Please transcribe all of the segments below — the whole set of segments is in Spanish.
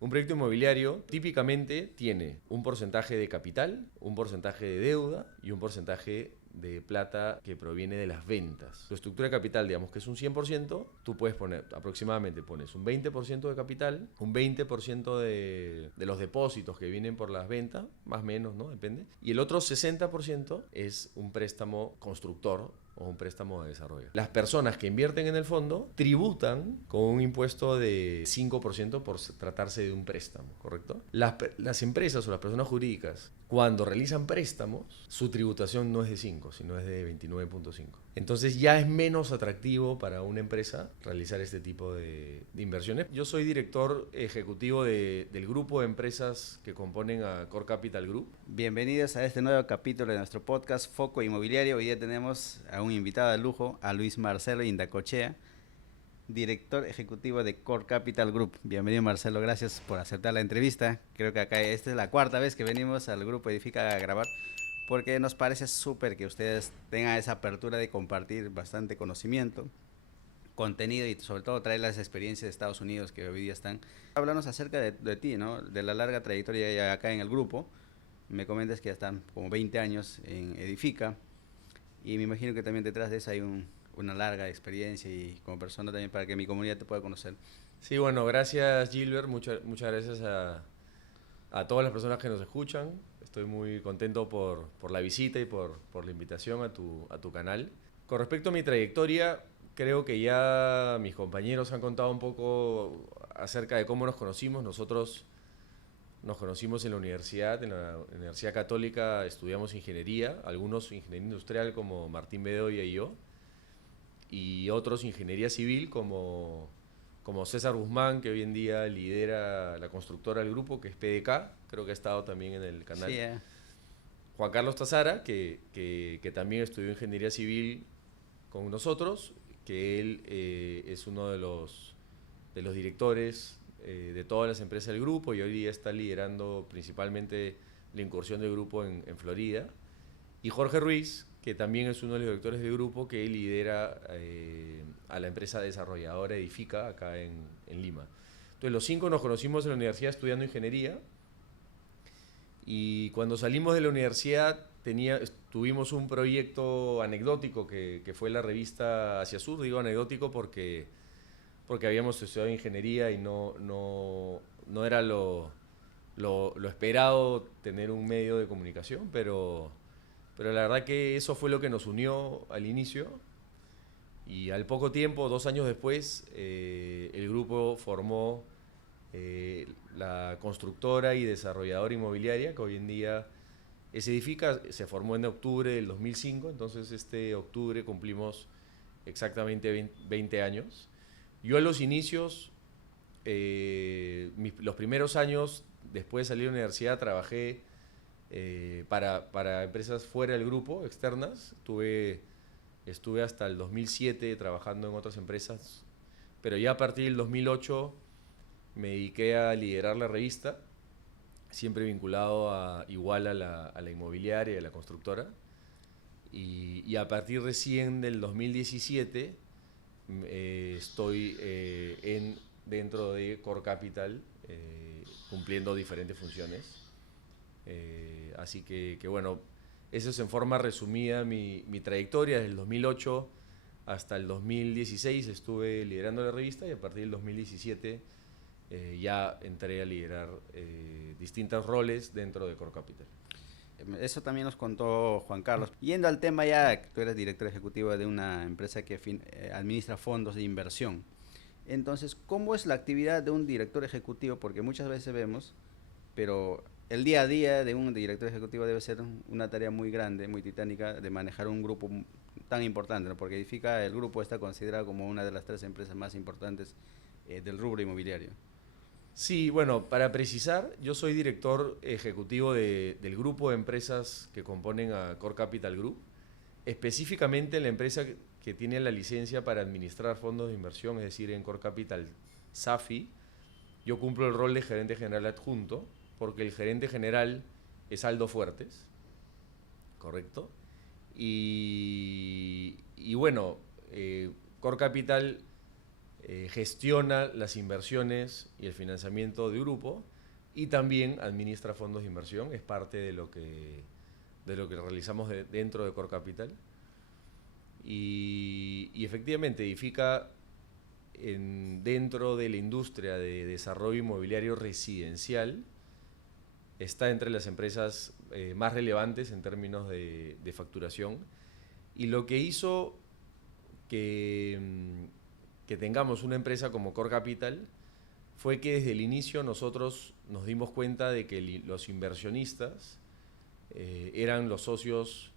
Un proyecto inmobiliario típicamente tiene un porcentaje de capital, un porcentaje de deuda y un porcentaje de plata que proviene de las ventas. Tu estructura de capital, digamos que es un 100%, tú puedes poner, aproximadamente pones un 20% de capital, un 20% de los depósitos que vienen por las ventas, más o menos, ¿no? Depende. Y el otro 60% es un préstamo constructor o un préstamo de desarrollo. Las personas que invierten en el fondo tributan con un impuesto de 5% por tratarse de un préstamo, ¿correcto? Las empresas o las personas jurídicas, cuando realizan préstamos, su tributación no es de 5, sino es de 29.5. Entonces ya es menos atractivo para una empresa realizar este tipo de inversiones. Yo soy director ejecutivo del grupo de empresas que componen a Core Capital Group. Bienvenidos a este nuevo capítulo de nuestro podcast Foco Inmobiliario. Hoy día tenemos a un invitado de lujo, a Luis Marcelo Indacochea, director ejecutivo de Core Capital Group. Bienvenido, Marcelo, gracias por aceptar la entrevista. Creo que acá esta es la cuarta vez que venimos al Grupo Edifica a grabar, porque nos parece súper que ustedes tengan esa apertura de compartir bastante conocimiento, contenido y sobre todo traer las experiencias de Estados Unidos que hoy día están. Háblanos acerca de ti, ¿no? De la larga trayectoria acá en el grupo. Me comentas que ya están como 20 años en Edifica y me imagino que también detrás de eso hay una larga experiencia y como persona también para que mi comunidad te pueda conocer. Sí, bueno, gracias Gilbert, muchas gracias a todas las personas que nos escuchan. Estoy muy contento por la visita y por la invitación a tu canal. Con respecto a mi trayectoria, creo que ya mis compañeros han contado un poco acerca de cómo nos conocimos. Nosotros nos conocimos en la Universidad Católica, estudiamos ingeniería, algunos ingeniería industrial como Martín Bedoya y yo, y otros ingeniería civil como César Guzmán, que hoy en día lidera la constructora del grupo, que es PDK, creo que ha estado también en el canal. Sí, Juan Carlos Tazara, que también estudió ingeniería civil con nosotros, que él es uno de los directores de todas las empresas del grupo y hoy día está liderando principalmente la incursión del grupo en Florida. Y Jorge Ruiz, que también es uno de los directores del grupo que lidera a la empresa desarrolladora Edifica acá en Lima. Entonces los cinco nos conocimos en la universidad estudiando ingeniería y cuando salimos de la universidad tuvimos un proyecto anecdótico que fue la revista Hacia Sur. Digo anecdótico porque habíamos estudiado ingeniería y no era lo esperado tener un medio de comunicación, pero la verdad que eso fue lo que nos unió al inicio y al poco tiempo, 2 años después, el grupo formó la constructora y desarrolladora inmobiliaria que hoy en día se edifica. Se formó en octubre del 2005, entonces este octubre cumplimos exactamente 20 años. Yo a los inicios, los primeros años después de salir de la universidad, trabajé para empresas fuera del grupo, externas. Estuve hasta el 2007 trabajando en otras empresas, pero ya a partir del 2008 me dediqué a liderar la revista, siempre vinculado igual a la inmobiliaria y a la constructora. Y a partir recién del 2017 estoy dentro de Core Capital cumpliendo diferentes funciones. Así que bueno, eso es en forma resumida mi trayectoria. Desde el 2008 hasta el 2016 estuve liderando la revista y a partir del 2017 ya entré a liderar distintos roles dentro de Core Capital. eso también nos contó Juan Carlos. Yendo al tema ya, tú eres director ejecutivo de una empresa que administra fondos de inversión. Entonces, ¿cómo es la actividad de un director ejecutivo? Porque muchas veces vemos, pero el día a día de un director ejecutivo debe ser una tarea muy grande, muy titánica, de manejar un grupo tan importante, ¿no? Porque Edifica, el grupo está considerado como una de las 3 empresas más importantes del rubro inmobiliario. Sí, bueno, para precisar, yo soy director ejecutivo del grupo de empresas que componen a Core Capital Group, específicamente la empresa que tiene la licencia para administrar fondos de inversión, es decir, en Core Capital SAFI. Yo cumplo el rol de gerente general adjunto, porque el gerente general es Aldo Fuertes, ¿correcto? Y bueno, Core Capital gestiona las inversiones y el financiamiento de grupo y también administra fondos de inversión, es parte de lo que realizamos dentro de Core Capital. Y efectivamente edifica dentro de la industria de desarrollo inmobiliario residencial, está entre las empresas más relevantes en términos de facturación. Y lo que hizo que tengamos una empresa como Core Capital fue que desde el inicio nosotros nos dimos cuenta de que los inversionistas eran los socios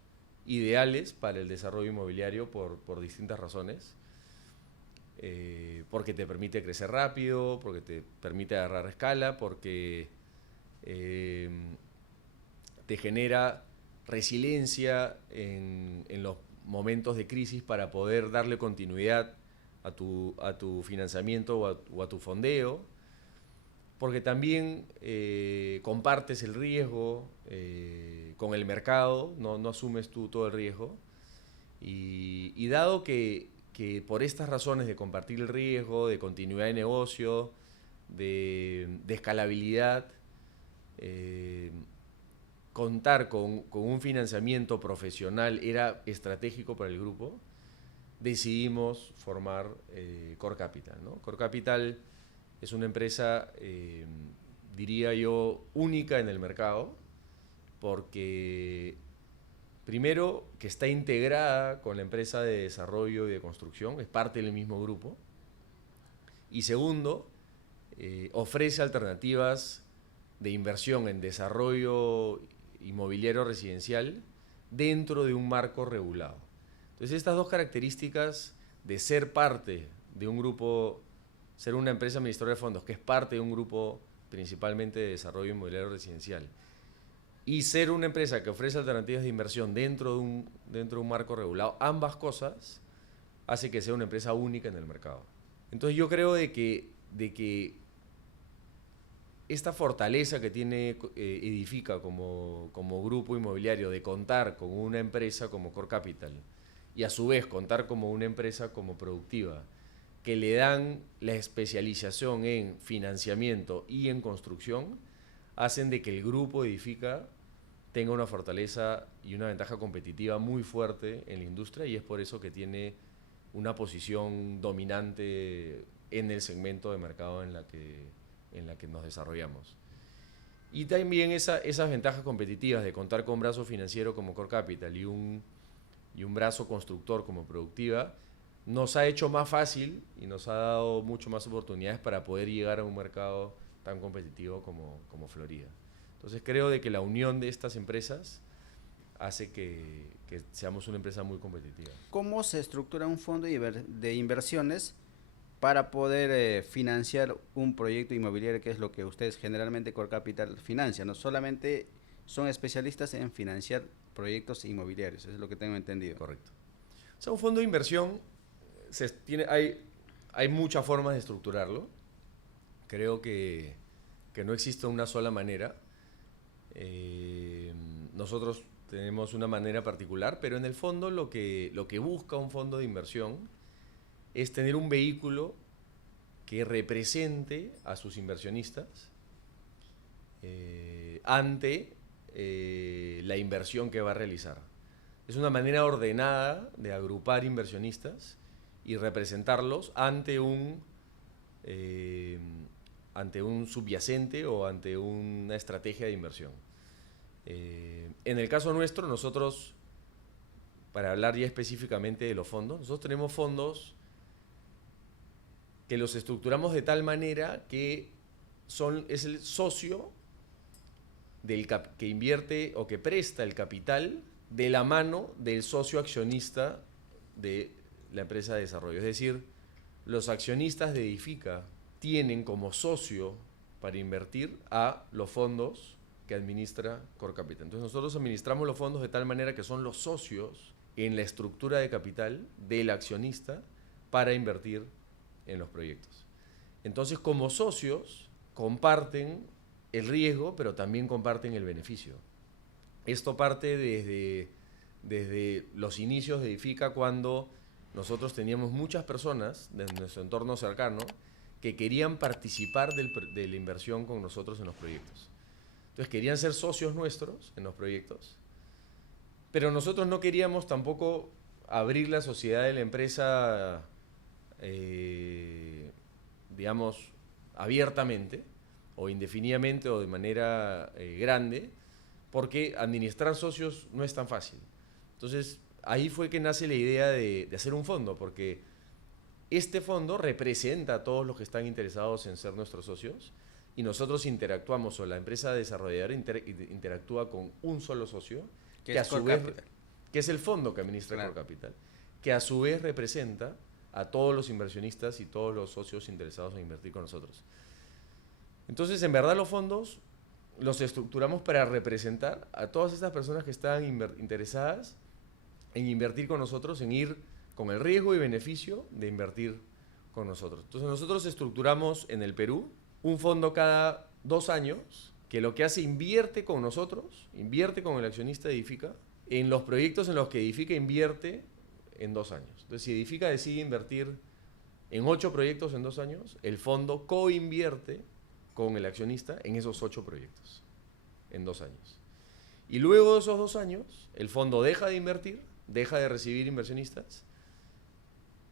ideales para el desarrollo inmobiliario por distintas razones. Porque te permite crecer rápido, porque te permite agarrar escala, porque te genera resiliencia en los momentos de crisis para poder darle continuidad a tu financiamiento o a tu fondeo, porque también compartes el riesgo con el mercado, no asumes tú todo el riesgo, y dado que por estas razones de compartir el riesgo, de continuidad de negocio, de escalabilidad, contar con un financiamiento profesional era estratégico para el grupo, decidimos formar Core Capital, ¿no? Core Capital es una empresa, diría yo, única en el mercado, porque primero, que está integrada con la empresa de desarrollo y de construcción, es parte del mismo grupo. Y segundo, ofrece alternativas de inversión en desarrollo inmobiliario residencial dentro de un marco regulado. Entonces, estas dos características de ser parte de un grupo, ser una empresa administradora de fondos que es parte de un grupo principalmente de desarrollo inmobiliario residencial, y ser una empresa que ofrece alternativas de inversión dentro de un marco regulado, ambas cosas hace que sea una empresa única en el mercado. Entonces yo creo de que esta fortaleza que tiene Edifica como grupo inmobiliario de contar con una empresa como Core Capital y a su vez contar como una empresa como Productiva, que le dan la especialización en financiamiento y en construcción, hacen de que el grupo Edifica tenga una fortaleza y una ventaja competitiva muy fuerte en la industria, y es por eso que tiene una posición dominante en el segmento de mercado en la que nos desarrollamos. Y también esas ventajas competitivas de contar con un brazo financiero como Core Capital y un brazo constructor como Productiva nos ha hecho más fácil y nos ha dado mucho más oportunidades para poder llegar a un mercado tan competitivo como Florida. Entonces creo de que la unión de estas empresas hace que seamos una empresa muy competitiva. ¿Cómo se estructura un fondo de inversiones para poder financiar un proyecto inmobiliario, que es lo que ustedes generalmente Core Capital financian? No solamente son especialistas en financiar proyectos inmobiliarios, es lo que tengo entendido. Correcto. O sea, un fondo de inversión, hay muchas formas de estructurarlo. Creo que no existe una sola manera. Nosotros tenemos una manera particular, pero en el fondo lo que busca un fondo de inversión es tener un vehículo que represente a sus inversionistas ante la inversión que va a realizar. Es una manera ordenada de agrupar inversionistas y representarlos ante un subyacente o ante una estrategia de inversión. En el caso nuestro, nosotros, para hablar ya específicamente de los fondos, nosotros tenemos fondos que los estructuramos de tal manera que es el socio que invierte o que presta el capital de la mano del socio accionista de la empresa de desarrollo. Es decir, los accionistas de Edifica tienen como socio para invertir a los fondos que administra Core Capital. Entonces nosotros administramos los fondos de tal manera que son los socios en la estructura de capital del accionista para invertir en los proyectos. Entonces, como socios, comparten el riesgo, pero también comparten el beneficio. Esto parte desde los inicios de Edifica, cuando nosotros teníamos muchas personas de nuestro entorno cercano que querían participar de la inversión con nosotros en los proyectos. Entonces querían ser socios nuestros en los proyectos, pero nosotros no queríamos tampoco abrir la sociedad de la empresa, digamos, abiertamente o indefinidamente o de manera grande, porque administrar socios no es tan fácil. Entonces, ahí fue que nace la idea de hacer un fondo, porque este fondo representa a todos los que están interesados en ser nuestros socios y nosotros interactuamos, o la empresa desarrolladora interactúa con un solo socio, que a su vez, que es el fondo que administra Core Capital, que a su vez representa a todos los inversionistas y todos los socios interesados en invertir con nosotros. Entonces, en verdad, los fondos los estructuramos para representar a todas estas personas que están interesadas en invertir con nosotros, en ir con el riesgo y beneficio de invertir con nosotros. Entonces, nosotros estructuramos en el Perú un fondo cada 2 años, que lo que hace, invierte con nosotros, invierte con el accionista de Edifica, en los proyectos en los que Edifica invierte en 2 años. Entonces, si Edifica decide invertir en 8 proyectos en 2 años, el fondo coinvierte con el accionista en esos 8 proyectos en 2 años. Y luego de esos 2 años, el fondo deja de invertir, deja de recibir inversionistas,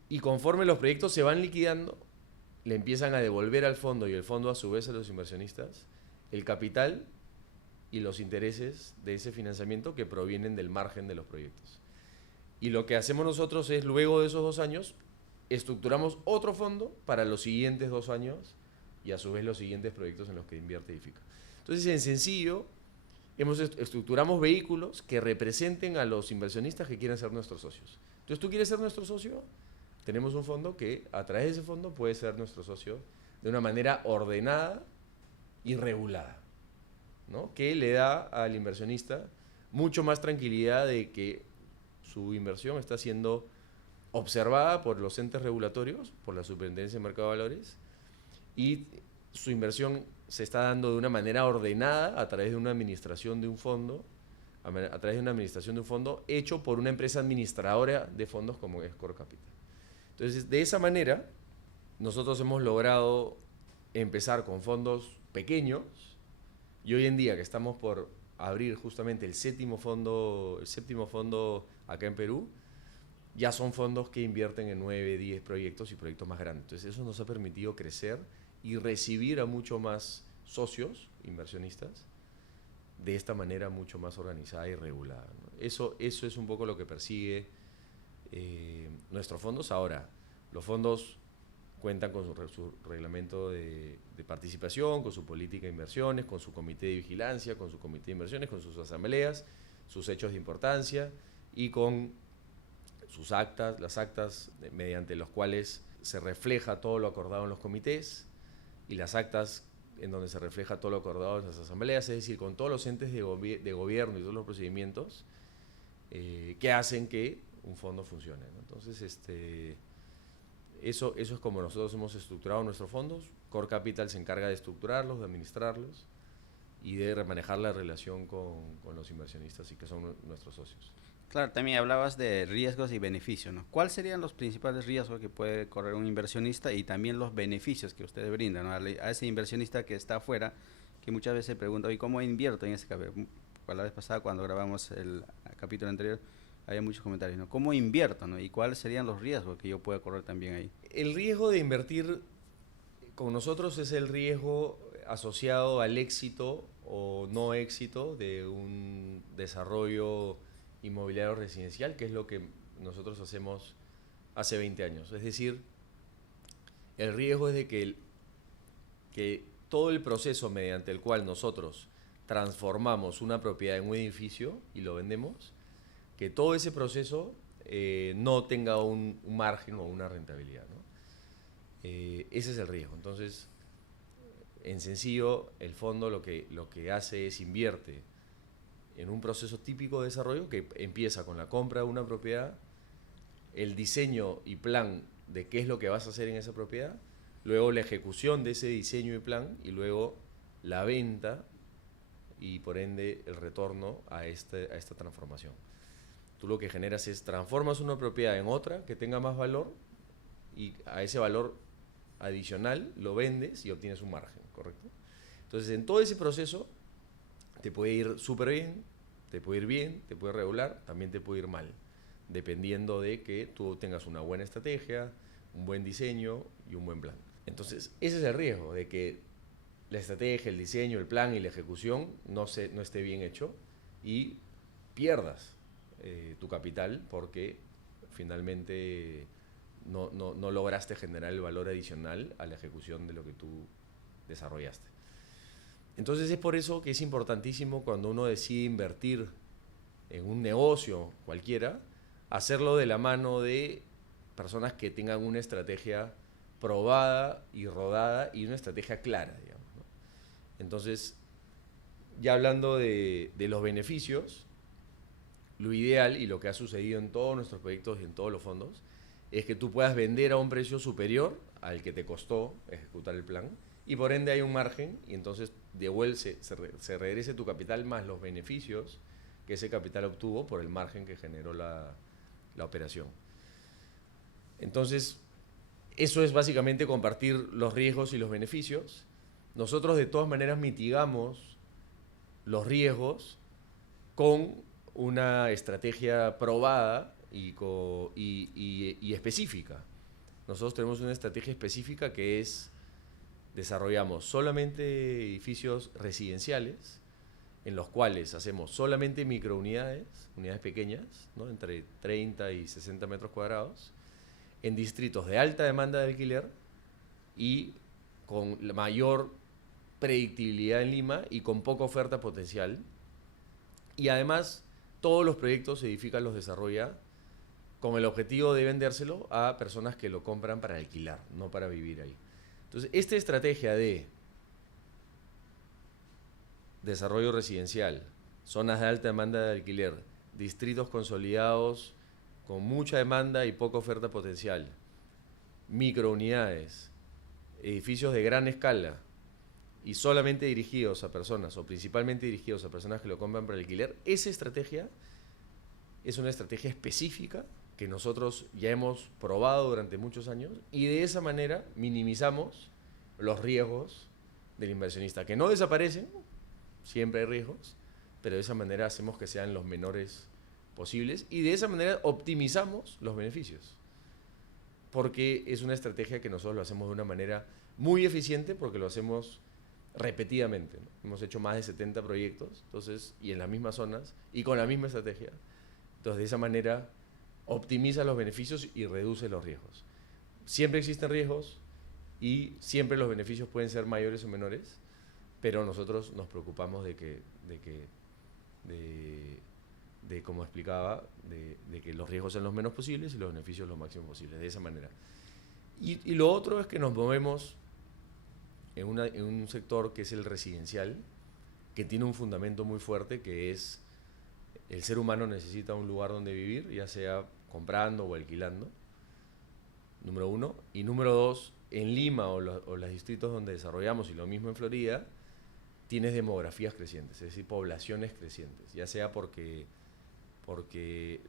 y conforme los proyectos se van liquidando, le empiezan a devolver al fondo y el fondo a su vez a los inversionistas el capital y los intereses de ese financiamiento que provienen del margen de los proyectos. Y lo que hacemos nosotros es, luego de esos 2 años, estructuramos otro fondo para los siguientes 2 años y a su vez los siguientes proyectos en los que invierte Edifica. Entonces, en sencillo, estructuramos vehículos que representen a los inversionistas que quieren ser nuestros socios. Entonces, ¿tú quieres ser nuestro socio? Tenemos un fondo que, a través de ese fondo, puede ser nuestro socio de una manera ordenada y regulada, ¿no? Que le da al inversionista mucho más tranquilidad de que su inversión está siendo observada por los entes regulatorios, por la Superintendencia de Mercado de Valores, y su inversión se está dando de una manera ordenada a través de una administración de un fondo, hecho por una empresa administradora de fondos como es Core Capital. Entonces, de esa manera, nosotros hemos logrado empezar con fondos pequeños, y hoy en día que estamos por abrir justamente el séptimo fondo acá en Perú, ya son fondos que invierten en 9, 10 proyectos y proyectos más grandes. Entonces, eso nos ha permitido crecer y recibir a mucho más socios, inversionistas, de esta manera mucho más organizada y regulada, ¿no? Eso es un poco lo que persigue nuestros fondos. Ahora, los fondos cuentan con su reglamento de participación, con su política de inversiones, con su comité de vigilancia, con su comité de inversiones, con sus asambleas, sus hechos de importancia y con sus actas, las actas mediante los cuales se refleja todo lo acordado en los comités y las actas en donde se refleja todo lo acordado en las asambleas, es decir, con todos los entes de gobierno y todos los procedimientos que hacen que un fondo funcione, ¿no? Entonces, eso es como nosotros hemos estructurado nuestros fondos. Core Capital se encarga de estructurarlos, de administrarlos y de manejar la relación con los inversionistas y que son nuestros socios. Claro, también hablabas de riesgos y beneficios, ¿no? ¿Cuáles serían los principales riesgos que puede correr un inversionista y también los beneficios que ustedes brindan, ¿no? A ese inversionista que está afuera, que muchas veces pregunta, ¿y cómo invierto en ese capital? La vez pasada, cuando grabamos el capítulo anterior, había muchos comentarios, ¿no? ¿Cómo invierto, no? ¿Y cuáles serían los riesgos que yo pueda correr también ahí? El riesgo de invertir con nosotros es el riesgo asociado al éxito o no éxito de un desarrollo inmobiliario residencial, que es lo que nosotros hacemos hace 20 años. Es decir, el riesgo es de que todo el proceso mediante el cual nosotros transformamos una propiedad en un edificio y lo vendemos, que todo ese proceso no tenga un margen o una rentabilidad, ¿no? Ese es el riesgo. Entonces, en sencillo, el fondo lo que hace es invierte en un proceso típico de desarrollo que empieza con la compra de una propiedad, el diseño y plan de qué es lo que vas a hacer en esa propiedad, luego la ejecución de ese diseño y plan, y luego la venta y por ende el retorno a esta transformación. Tú lo que generas es transformas una propiedad en otra que tenga más valor y a ese valor adicional lo vendes y obtienes un margen, ¿correcto? Entonces, en todo ese proceso te puede ir súper bien, te puede ir bien, te puede ir regular, también te puede ir mal, dependiendo de que tú tengas una buena estrategia, un buen diseño y un buen plan. Entonces, ese es el riesgo, de que la estrategia, el diseño, el plan y la ejecución no esté bien hecho y pierdas tu capital porque finalmente no lograste generar el valor adicional a la ejecución de lo que tú desarrollaste. Entonces es por eso que es importantísimo cuando uno decide invertir en un negocio cualquiera, hacerlo de la mano de personas que tengan una estrategia probada y rodada y una estrategia clara, digamos, ¿no? Entonces, ya hablando de los beneficios, lo ideal y lo que ha sucedido en todos nuestros proyectos y en todos los fondos es que tú puedas vender a un precio superior al que te costó ejecutar el plan y por ende hay un margen y entonces se regrese tu capital más los beneficios que ese capital obtuvo por el margen que generó la operación. Entonces, eso es básicamente compartir los riesgos y los beneficios. Nosotros de todas maneras mitigamos los riesgos con una estrategia probada y específica. Nosotros tenemos una estrategia específica que es, desarrollamos solamente edificios residenciales, en los cuales hacemos solamente microunidades, unidades pequeñas, ¿no? Entre 30 y 60 metros cuadrados, en distritos de alta demanda de alquiler y con la mayor predictibilidad en Lima y con poca oferta potencial. Y además, todos los proyectos Edifica los desarrolla con el objetivo de vendérselo a personas que lo compran para alquilar, no para vivir ahí. Entonces, esta estrategia de desarrollo residencial, zonas de alta demanda de alquiler, distritos consolidados con mucha demanda y poca oferta potencial, microunidades, edificios de gran escala y solamente dirigidos a personas o principalmente dirigidos a personas que lo compran para alquiler, esa estrategia es una estrategia específica que nosotros ya hemos probado durante muchos años y de esa manera minimizamos los riesgos del inversionista, que no desaparecen, siempre hay riesgos, pero de esa manera hacemos que sean los menores posibles y de esa manera optimizamos los beneficios, porque es una estrategia que nosotros lo hacemos de una manera muy eficiente porque lo hacemos repetidamente, ¿no? Hemos hecho más de 70 proyectos, entonces, y en las mismas zonas y con la misma estrategia. Entonces, de esa manera optimiza los beneficios y reduce los riesgos. Siempre existen riesgos y siempre los beneficios pueden ser mayores o menores, pero nosotros nos preocupamos como explicaba, de que los riesgos sean los menos posibles y los beneficios los máximos posibles, de esa manera. Y lo otro es que nos movemos en un sector que es el residencial, que tiene un fundamento muy fuerte, que es el ser humano necesita un lugar donde vivir, ya sea comprando o alquilando, número uno. Y número dos, en Lima o los distritos donde desarrollamos, y lo mismo en Florida, tienes demografías crecientes, es decir, poblaciones crecientes, ya sea porque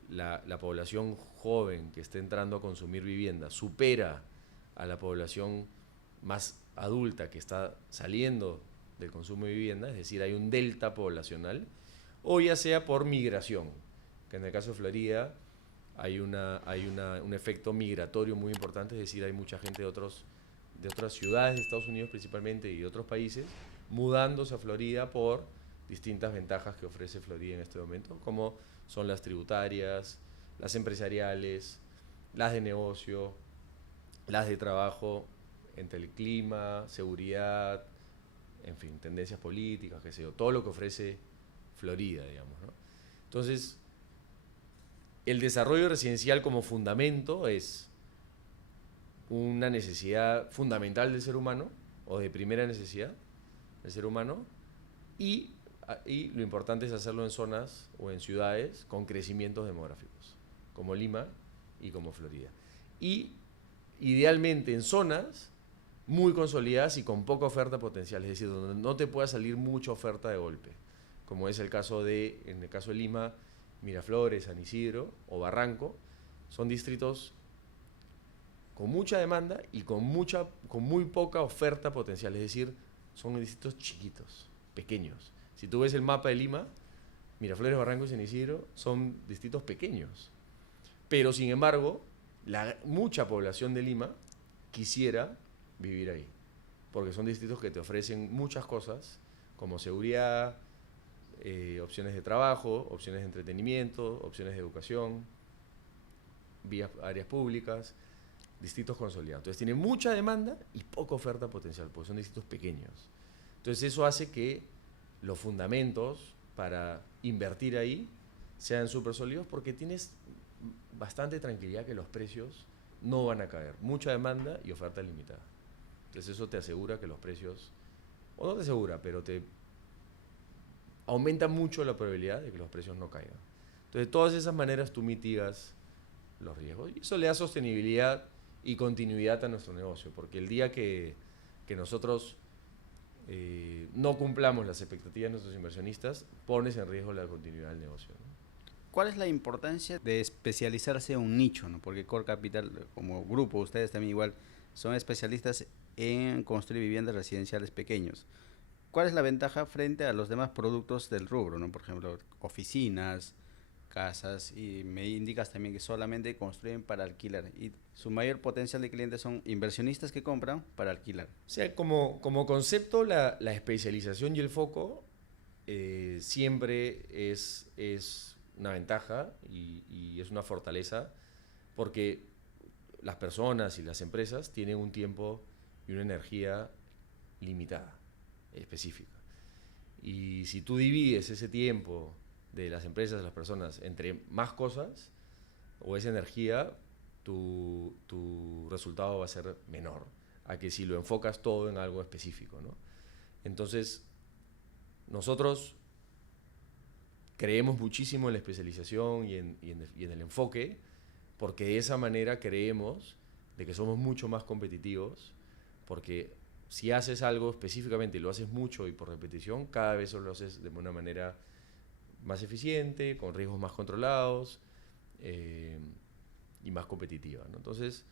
la población joven que está entrando a consumir vivienda supera a la población más adulta que está saliendo del consumo de vivienda, es decir, hay un delta poblacional, o ya sea por migración, que en el caso de Florida hay un efecto migratorio muy importante, es decir, hay mucha gente de otras ciudades de Estados Unidos principalmente y de otros países mudándose a Florida por distintas ventajas que ofrece Florida en este momento, como son las tributarias, las empresariales, las de negocio, las de trabajo, entre el clima, seguridad, en fin, tendencias políticas, qué sé yo, todo lo que ofrece Florida, digamos, ¿no? Entonces, el desarrollo residencial como fundamento es una necesidad fundamental del ser humano, o de primera necesidad del ser humano, y lo importante es hacerlo en zonas o en ciudades con crecimientos demográficos, como Lima y como Florida. Y idealmente en zonas muy consolidadas y con poca oferta potencial, es decir, donde no te pueda salir mucha oferta de golpe, como es en el caso de Lima, Miraflores, San Isidro o Barranco, son distritos con mucha demanda y con muy poca oferta potencial. Es decir, son distritos chiquitos, pequeños. Si tú ves el mapa de Lima, Miraflores, Barranco y San Isidro son distritos pequeños. Pero, sin embargo, mucha población de Lima quisiera vivir ahí. Porque son distritos que te ofrecen muchas cosas, como seguridad, opciones de trabajo, opciones de entretenimiento, opciones de educación, áreas públicas, distritos consolidados. Entonces tiene mucha demanda y poca oferta potencial, porque son distritos pequeños. Entonces eso hace que los fundamentos para invertir ahí sean súper sólidos, porque tienes bastante tranquilidad que los precios no van a caer. Mucha demanda y oferta limitada. Entonces eso te asegura que los precios, o no te asegura, pero te aumenta mucho la probabilidad de que los precios no caigan. Entonces de todas esas maneras tú mitigas los riesgos. Y eso le da sostenibilidad y continuidad a nuestro negocio, porque el día que nosotros no cumplamos las expectativas de nuestros inversionistas, pones en riesgo la continuidad del negocio, ¿no? ¿Cuál es la importancia de especializarse en un nicho, ¿no? Porque Core Capital, como grupo, ustedes también igual son especialistas en construir viviendas residenciales pequeños. ¿Cuál es la ventaja frente a los demás productos del rubro, ¿no? Por ejemplo, oficinas, casas, y me indicas también que solamente construyen para alquilar y su mayor potencial de clientes son inversionistas que compran para alquilar. O sea, como concepto, la especialización y el foco siempre es una ventaja y es una fortaleza, porque las personas y las empresas tienen un tiempo y una energía limitada, específica. Y si tú divides ese tiempo de las empresas, de las personas, entre más cosas o esa energía, tu resultado va a ser menor a que si lo enfocas todo en algo específico, ¿no? Entonces, nosotros creemos muchísimo en la especialización y en el enfoque, porque de esa manera creemos de que somos mucho más competitivos, porque si haces algo específicamente y lo haces mucho y por repetición, cada vez lo haces de una manera más eficiente, con riesgos más controlados y más competitiva, ¿no? Entonces,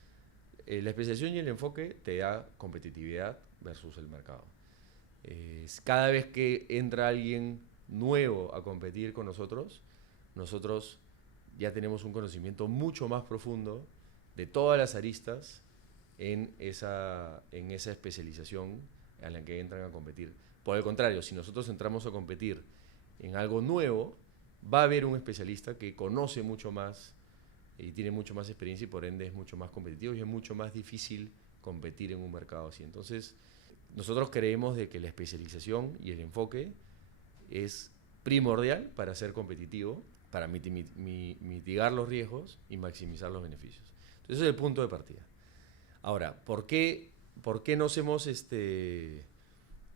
la especialización y el enfoque te da competitividad versus el mercado. Cada vez que entra alguien nuevo a competir con nosotros, nosotros ya tenemos un conocimiento mucho más profundo de todas las aristas en esa especialización a la que entran a competir. Por el contrario, si nosotros entramos a competir en algo nuevo, va a haber un especialista que conoce mucho más y tiene mucho más experiencia y por ende es mucho más competitivo y es mucho más difícil competir en un mercado así. Entonces, nosotros creemos de que la especialización y el enfoque es primordial para ser competitivo, para mitigar los riesgos y maximizar los beneficios. Entonces, ese es el punto de partida. Ahora, ¿por qué nos hemos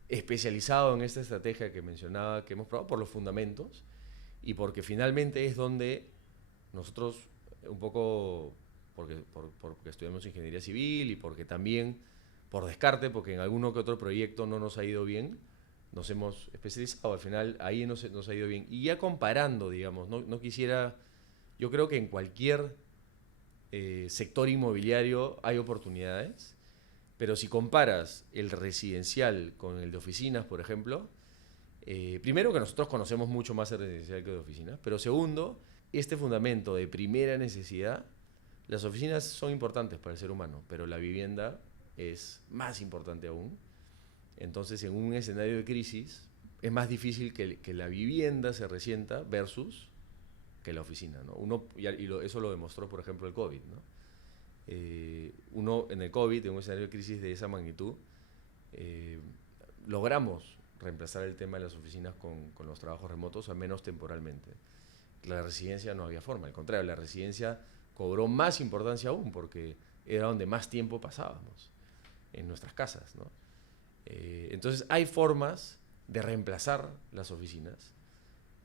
especializado en esta estrategia que mencionaba, que hemos probado? Por los fundamentos y porque finalmente es donde nosotros, un poco porque estudiamos ingeniería civil y porque también por descarte, porque en alguno que otro proyecto no nos ha ido bien, nos hemos especializado. Al final ahí nos ha ido bien. Y ya comparando, digamos, no quisiera, yo creo que en cualquier sector inmobiliario hay oportunidades, pero si comparas el residencial con el de oficinas, por ejemplo, primero que nosotros conocemos mucho más el residencial que el de oficinas, pero segundo, este fundamento de primera necesidad, las oficinas son importantes para el ser humano, pero la vivienda es más importante aún. Entonces, en un escenario de crisis, es más difícil que la vivienda se resienta versus que la oficina, ¿no? Eso lo demostró, por ejemplo, el COVID, ¿no? Uno en el COVID, en un escenario de crisis de esa magnitud, logramos reemplazar el tema de las oficinas con los trabajos remotos, al menos temporalmente. La residencia no había forma, al contrario, la residencia cobró más importancia aún porque era donde más tiempo pasábamos, en nuestras casas, ¿no? Entonces hay formas de reemplazar las oficinas,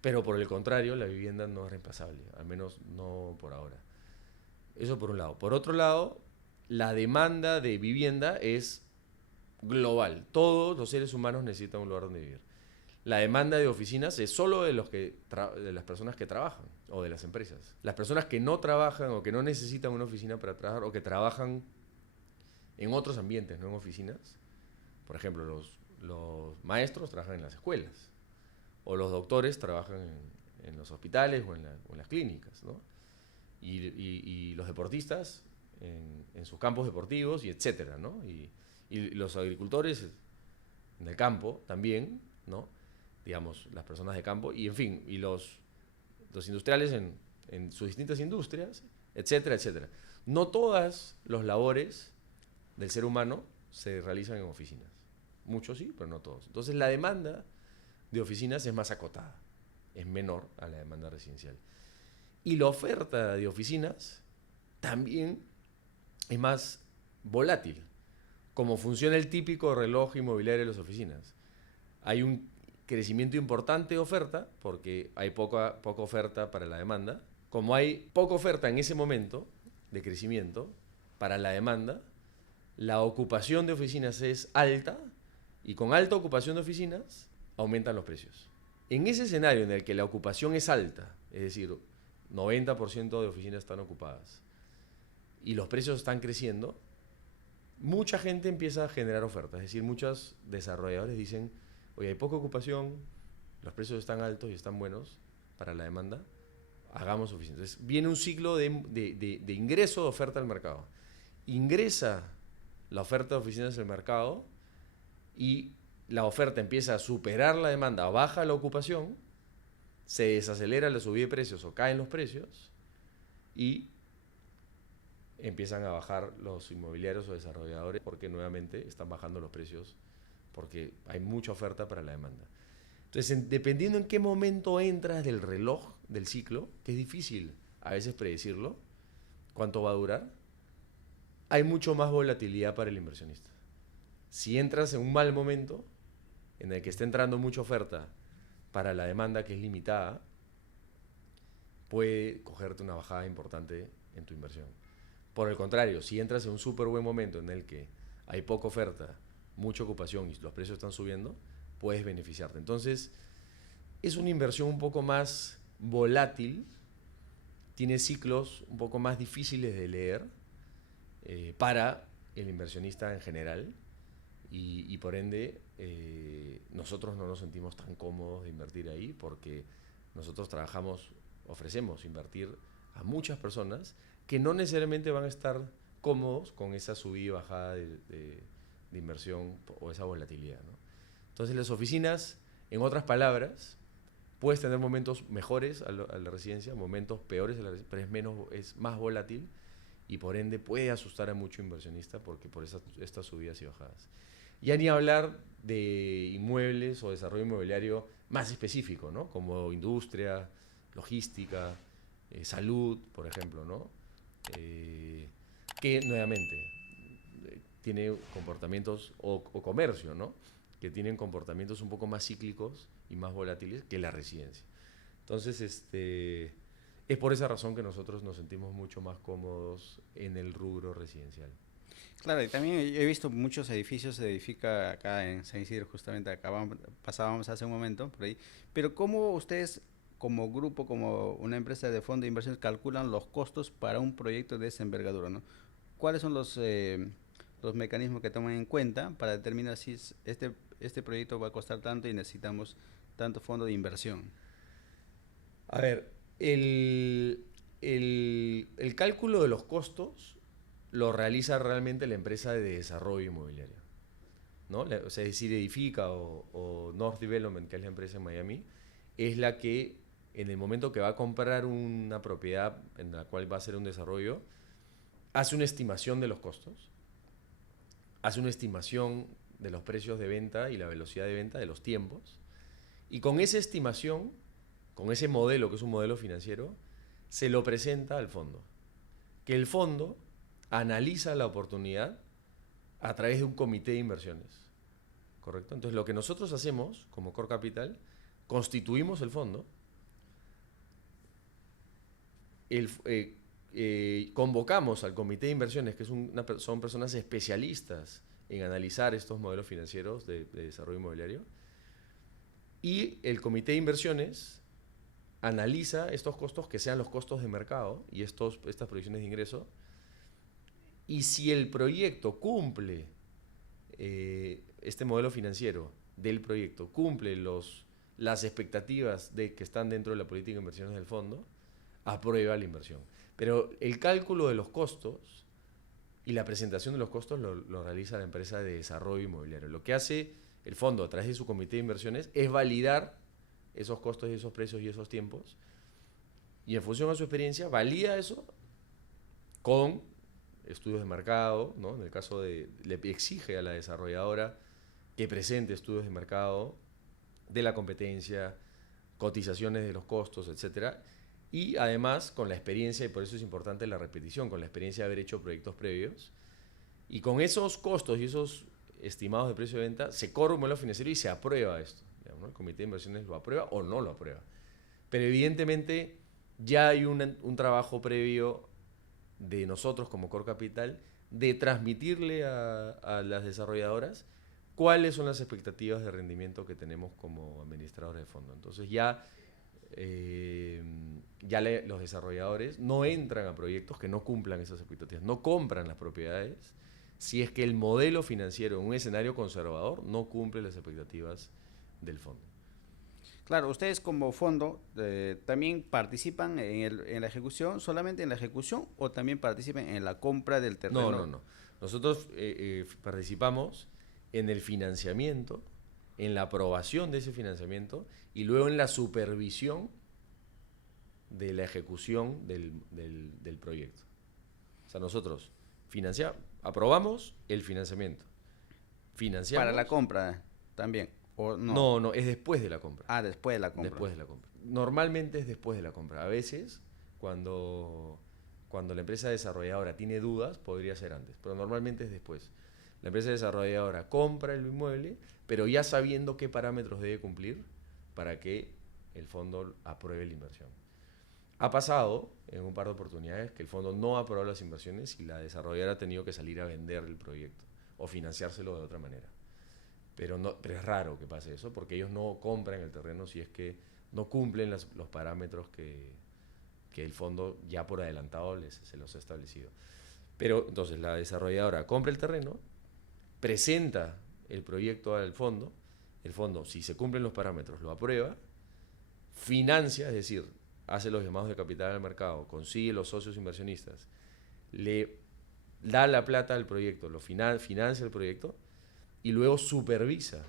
pero por el contrario, la vivienda no es reemplazable, al menos no por ahora. Eso por un lado. Por otro lado, la demanda de vivienda es global. Todos los seres humanos necesitan un lugar donde vivir. La demanda de oficinas es solo de de las personas que trabajan o de las empresas. Las personas que no trabajan o que no necesitan una oficina para trabajar o que trabajan en otros ambientes, no en oficinas. Por ejemplo, los maestros trabajan en las escuelas o los doctores trabajan en los hospitales o en las clínicas, ¿no? Y los deportistas en sus campos deportivos y etcétera, ¿no? Y los agricultores en el campo también, ¿no? Digamos, las personas de campo, y en fin, y los industriales en sus distintas industrias, etcétera, etcétera. No todas las labores del ser humano se realizan en oficinas. Muchos sí, pero no todos. Entonces la demanda de oficinas es más acotada, es menor a la demanda residencial. Y la oferta de oficinas también es más volátil, como funciona el típico reloj inmobiliario de las oficinas. Hay un crecimiento importante de oferta, porque hay poca oferta para la demanda. Como hay poca oferta en ese momento de crecimiento para la demanda, la ocupación de oficinas es alta, y con alta ocupación de oficinas aumentan los precios. En ese escenario en el que la ocupación es alta, es decir, 90% de oficinas están ocupadas y los precios están creciendo, mucha gente empieza a generar ofertas. Es decir, muchos desarrolladores dicen, oye, hay poca ocupación, los precios están altos y están buenos para la demanda, hagamos oficinas. Entonces viene un ciclo de ingreso de oferta al mercado. Ingresa la oferta de oficinas al mercado y la oferta empieza a superar la demanda, baja la ocupación, se desacelera la subida de precios o caen los precios y empiezan a bajar los inmobiliarios o desarrolladores porque nuevamente están bajando los precios porque hay mucha oferta para la demanda. Entonces, dependiendo en qué momento entras del reloj del ciclo, que es difícil a veces predecirlo, cuánto va a durar, hay mucho más volatilidad para el inversionista. Si entras en un mal momento, en el que está entrando mucha oferta para la demanda que es limitada, puede cogerte una bajada importante en tu inversión. Por el contrario, si entras en un súper buen momento en el que hay poca oferta, mucha ocupación y los precios están subiendo, puedes beneficiarte. Entonces, es una inversión un poco más volátil, tiene ciclos un poco más difíciles de leer para el inversionista en general y por ende nosotros no nos sentimos tan cómodos de invertir ahí porque nosotros ofrecemos invertir a muchas personas que no necesariamente van a estar cómodos con esa subida y bajada de inversión o esa volatilidad, ¿no? Entonces las oficinas, en otras palabras, puedes tener momentos mejores a la residencia, momentos peores a la residencia, pero es más volátil y por ende puede asustar a mucho inversionista porque por estas subidas y bajadas. Ya ni hablar de inmuebles o desarrollo inmobiliario más específico, ¿no? Como industria, logística, salud, por ejemplo, ¿no? Que nuevamente tiene comportamientos, o comercio, ¿no? Que tienen comportamientos un poco más cíclicos y más volátiles que la residencia. Entonces, es por esa razón que nosotros nos sentimos mucho más cómodos en el rubro residencial. Claro, y también he visto muchos edificios, se edifica acá en San Isidro, justamente acá pasábamos hace un momento por ahí, pero ¿cómo ustedes como grupo, como una empresa de fondo de inversión, calculan los costos para un proyecto de esa envergadura, ¿no? ¿Cuáles son los mecanismos que toman en cuenta para determinar si este proyecto va a costar tanto y necesitamos tanto fondo de inversión? A ver, el cálculo de los costos lo realiza realmente la empresa de desarrollo inmobiliario, ¿no? O sea, es decir, Edifica o North Development, que es la empresa en Miami, es la que en el momento que va a comprar una propiedad en la cual va a hacer un desarrollo, hace una estimación de los costos, hace una estimación de los precios de venta y la velocidad de venta, de los tiempos, y con esa estimación, con ese modelo, que es un modelo financiero, se lo presenta al fondo. Que el fondo analiza la oportunidad a través de un comité de inversiones. ¿Correcto? Entonces, lo que nosotros hacemos como Core Capital, constituimos el fondo, convocamos al comité de inversiones, que son personas especialistas en analizar estos modelos financieros de desarrollo inmobiliario, Y el comité de inversiones analiza estos costos que sean los costos de mercado y estas proyecciones de ingreso. Y si el proyecto cumple, este modelo financiero del proyecto cumple las expectativas de que están dentro de la política de inversiones del fondo, aprueba la inversión. Pero el cálculo de los costos y la presentación de los costos lo realiza la empresa de desarrollo inmobiliario. Lo que hace el fondo a través de su comité de inversiones es validar esos costos y esos precios y esos tiempos, y en función a su experiencia valida eso con estudios de mercado, ¿no? En el caso le exige a la desarrolladora que presente estudios de mercado de la competencia, cotizaciones de los costos, etcétera, y además con la experiencia, y por eso es importante la repetición, con la experiencia de haber hecho proyectos previos, y con esos costos y esos estimados de precio de venta se corre un modelo financiero y se aprueba esto, digamos, ¿no? El comité de inversiones lo aprueba o no lo aprueba. Pero evidentemente ya hay un trabajo previo de nosotros como Core Capital de transmitirle a las desarrolladoras cuáles son las expectativas de rendimiento que tenemos como administradores de fondo. Entonces los desarrolladores no entran a proyectos que no cumplan esas expectativas, no compran las propiedades si es que el modelo financiero en un escenario conservador no cumple las expectativas del fondo. Claro, ustedes como fondo también participan en la ejecución, solamente en la ejecución, o también participan en la compra del terreno. No. Nosotros participamos en el financiamiento, en la aprobación de ese financiamiento y luego en la supervisión de la ejecución del proyecto. O sea, nosotros aprobamos el financiamiento. Financiamos. Para la compra también. ¿O no? No, es después de la compra. Ah, después de la compra. Después de la compra. Normalmente es después de la compra. A veces, cuando la empresa desarrolladora tiene dudas, podría ser antes, pero normalmente es después. La empresa desarrolladora compra el inmueble, pero ya sabiendo qué parámetros debe cumplir para que el fondo apruebe la inversión. Ha pasado en un par de oportunidades que el fondo no ha aprobado las inversiones y la desarrolladora ha tenido que salir a vender el proyecto o financiárselo de otra manera. Pero es raro que pase eso, porque ellos no compran el terreno si es que no cumplen los parámetros que el fondo ya por adelantado se los ha establecido. Pero entonces la desarrolladora compra el terreno, presenta el proyecto al fondo, el fondo, si se cumplen los parámetros, lo aprueba, financia, es decir, hace los llamados de capital al mercado, consigue los socios inversionistas, le da la plata al proyecto, financia el proyecto, y luego supervisa.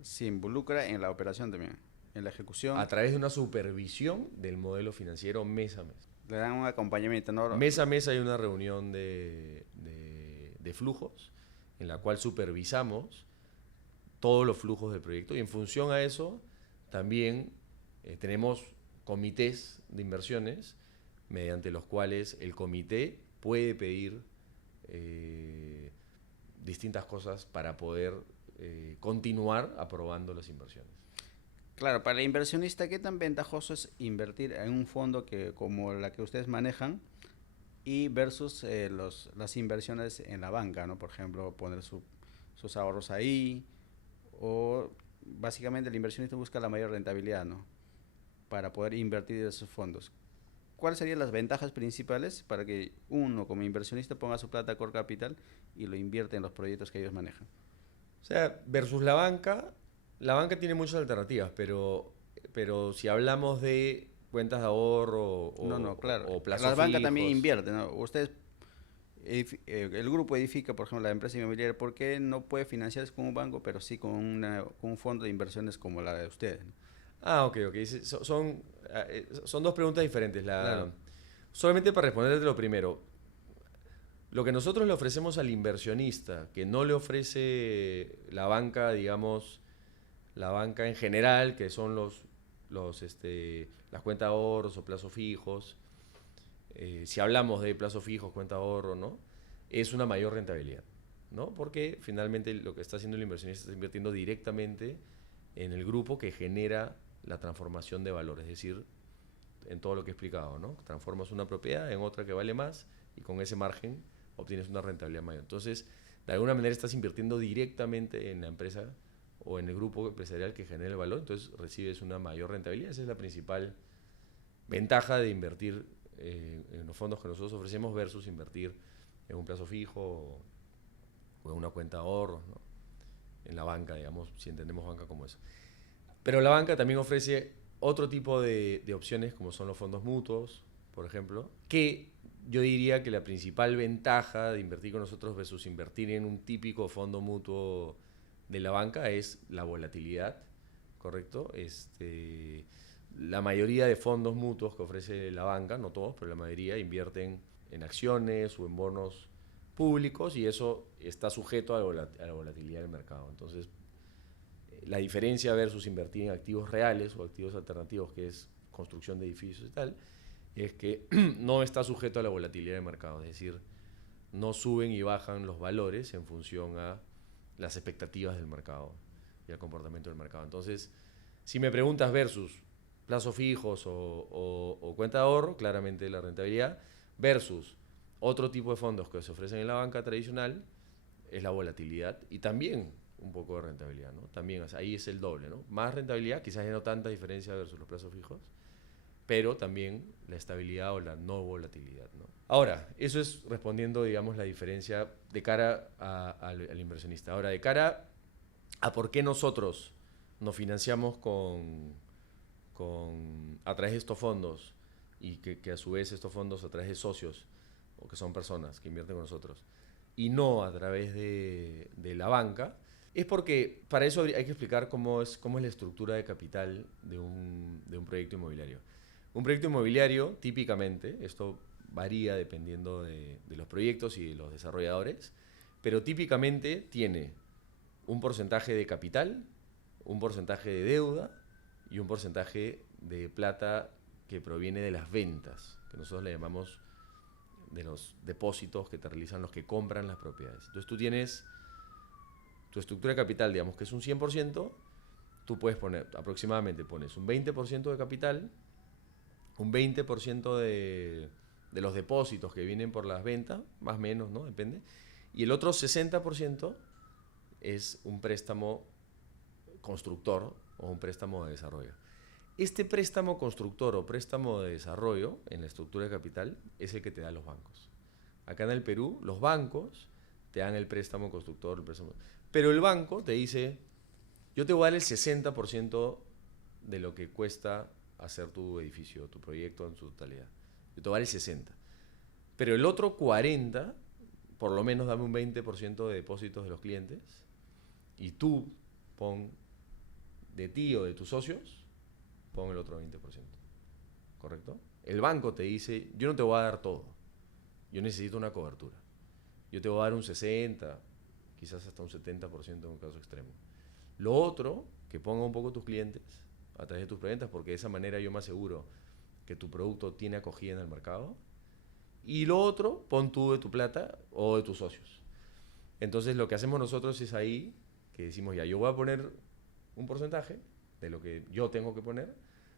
Se involucra en la operación también, en la ejecución. A través de una supervisión del modelo financiero mes a mes. Le dan un acompañamiento, ¿no? Mes a mes hay una reunión de flujos en la cual supervisamos todos los flujos del proyecto y en función a eso también tenemos comités de inversiones mediante los cuales el comité puede pedir distintas cosas para poder continuar aprobando las inversiones. Claro, para el inversionista, ¿qué tan ventajoso es invertir en un fondo como la que ustedes manejan y versus las inversiones en la banca, ¿no? Por ejemplo, poner sus ahorros ahí, o básicamente el inversionista busca la mayor rentabilidad, ¿no? Para poder invertir en esos fondos. ¿Cuáles serían las ventajas principales para que uno como inversionista ponga su plata a Core Capital y lo invierta en los proyectos que ellos manejan? O sea, versus la banca tiene muchas alternativas, pero si hablamos de cuentas de ahorro claro. o plazos La banca fijos, también invierte, ¿no? Ustedes, el grupo edifica, por ejemplo, la empresa inmobiliaria, ¿por qué no puede financiarse con un banco, pero sí con un fondo de inversiones como la de ustedes, ¿no? Ok. Son dos preguntas diferentes. Claro. Solamente para responderte lo primero, lo que nosotros le ofrecemos al inversionista, que no le ofrece la banca, digamos, la banca en general, que son las cuentas de ahorros o plazos fijos, si hablamos de plazos fijos, cuenta de ahorro, ¿no? Es una mayor rentabilidad, ¿no? Porque finalmente lo que está haciendo el inversionista está invirtiendo directamente en el grupo que genera la transformación de valor, es decir, en todo lo que he explicado, ¿no? Transformas una propiedad en otra que vale más y con ese margen obtienes una rentabilidad mayor. Entonces, de alguna manera estás invirtiendo directamente en la empresa o en el grupo empresarial que genera el valor, entonces recibes una mayor rentabilidad. Esa es la principal ventaja de invertir en los fondos que nosotros ofrecemos versus invertir en un plazo fijo o en una cuenta de ahorros, ¿no? En la banca, digamos, si entendemos banca como eso. Pero la banca también ofrece otro tipo de opciones, como son los fondos mutuos, por ejemplo, que yo diría que la principal ventaja de invertir con nosotros versus invertir en un típico fondo mutuo de la banca es la volatilidad, ¿correcto? La mayoría de fondos mutuos que ofrece la banca, no todos, pero la mayoría invierten en acciones o en bonos públicos y eso está sujeto a la volatilidad del mercado. Entonces, la diferencia versus invertir en activos reales o activos alternativos, que es construcción de edificios y tal, es que no está sujeto a la volatilidad del mercado, es decir, no suben y bajan los valores en función a las expectativas del mercado y al comportamiento del mercado. Entonces, si me preguntas versus plazos fijos o cuenta de ahorro, claramente la rentabilidad, versus otro tipo de fondos que se ofrecen en la banca tradicional, es la volatilidad y también un poco de rentabilidad, ¿no? También, o sea, ahí es el doble, ¿no? Más rentabilidad, quizás ya no tanta diferencia versus los plazos fijos, pero también la estabilidad o la no volatilidad, ¿no? Ahora, eso es respondiendo, digamos, la diferencia de cara al inversionista. Ahora, de cara a por qué nosotros nos financiamos a través de estos fondos y que a su vez estos fondos a través de socios o que son personas que invierten con nosotros y no a través de la banca, es porque para eso hay que explicar cómo es la estructura de capital de un proyecto inmobiliario. Un proyecto inmobiliario, típicamente, esto varía dependiendo de los proyectos y de los desarrolladores, pero típicamente tiene un porcentaje de capital, un porcentaje de deuda y un porcentaje de plata que proviene de las ventas, que nosotros le llamamos de los depósitos que te realizan los que compran las propiedades. Entonces tú tienes tu estructura de capital, digamos que es un 100%, tú puedes poner, aproximadamente pones un 20% de capital, un 20% de los depósitos que vienen por las ventas, más o menos, ¿no? Depende. Y el otro 60% es un préstamo constructor o un préstamo de desarrollo. Este préstamo constructor o préstamo de desarrollo en la estructura de capital es el que te dan los bancos. Acá en el Perú, los bancos te dan el préstamo constructor, pero el banco te dice, yo te voy a dar el 60% de lo que cuesta hacer tu edificio, tu proyecto en su totalidad. Yo te voy a dar el 60%. Pero el otro 40%, por lo menos dame un 20% de depósitos de los clientes y tú pon de ti o de tus socios, pon el otro 20%. ¿Correcto? El banco te dice, yo no te voy a dar todo. Yo necesito una cobertura. Yo te voy a dar un 60%, quizás hasta un 70% en un caso extremo. Lo otro, que ponga un poco tus clientes a través de tus preventas, porque de esa manera yo me aseguro que tu producto tiene acogida en el mercado. Y lo otro, pon tú de tu plata o de tus socios. Entonces lo que hacemos nosotros es ahí, que decimos ya, yo voy a poner un porcentaje de lo que yo tengo que poner,